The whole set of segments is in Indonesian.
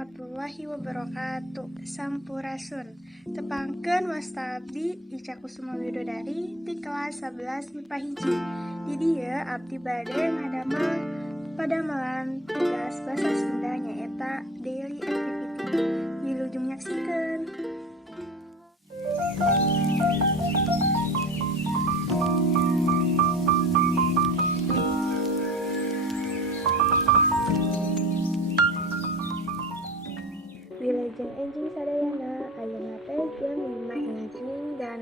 warahmatullahi wabarakatuh. Sampurasun. Tepangkeun wasta abdi Ica Kusuma Widodari di kelas 11 MIPA hiji. Di dieu abdi bade ngadamel padamelan tugas basa Sunda nyaeta daily activity. Wilujeng nyaksikeun. Wilujeng enjing sadayana ayeuna teh jam 5 enjing dan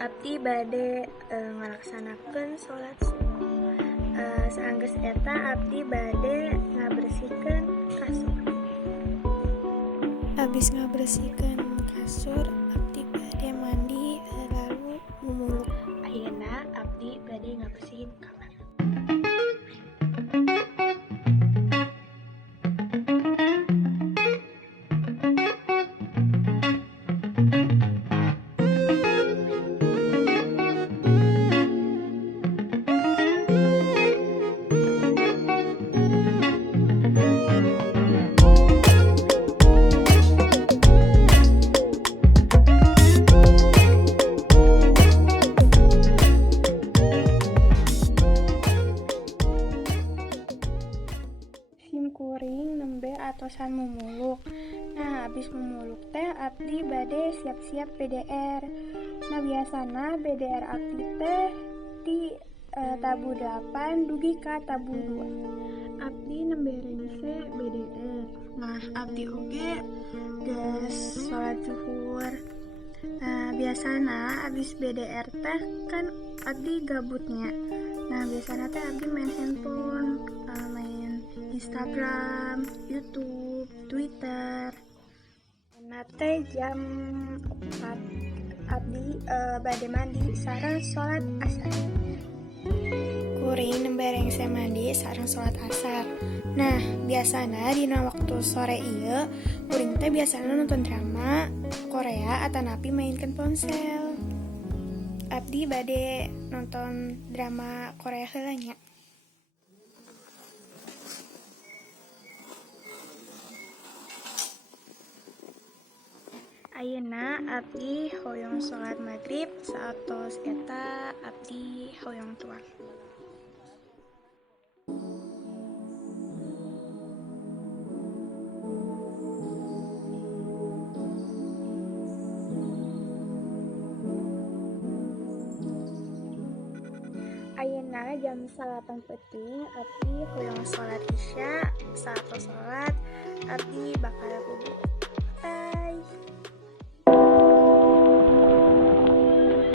abdi bade ngalaksanakeun salat subuh. Saanggeus eta abdi bade ngabersihkeun kasur. Habis ngabersihkeun kasur, abdi bade mandi lalu mumuluk. Ayeuna abdi bade ngabersihin kamar. Kuring nembe atosan mumuluk. Nah, habis mumuluk teh abdi bade siap-siap BDR. Nah, biasana BDR abdi teh di tabu 8 dugi ka tabu 2. Abdi nembe rengse BDR. Nah, abdi oge geus salat zuhur. Nah, biasana abis BDR teh kan abdi gabutnya. Nah, biasana teh abdi main handphone, main Instagram, YouTube, Twitter. Nate jam 4 abdi bade mandi sareng salat asar. Kuring nembe rengse mandi sareng salat asar. Nah, biasana dina waktu sore ieu kuring teh biasana nonton drama Korea atanapi mainkeun ponsel. Abdi bade nonton drama Korea heula nya. Ayeuna abdi hoyong salat maghrib satos eta abdi hoyong tuang. Ayeuna jam 8 peuting abdi hoyong salat isya satos salat abdi bakal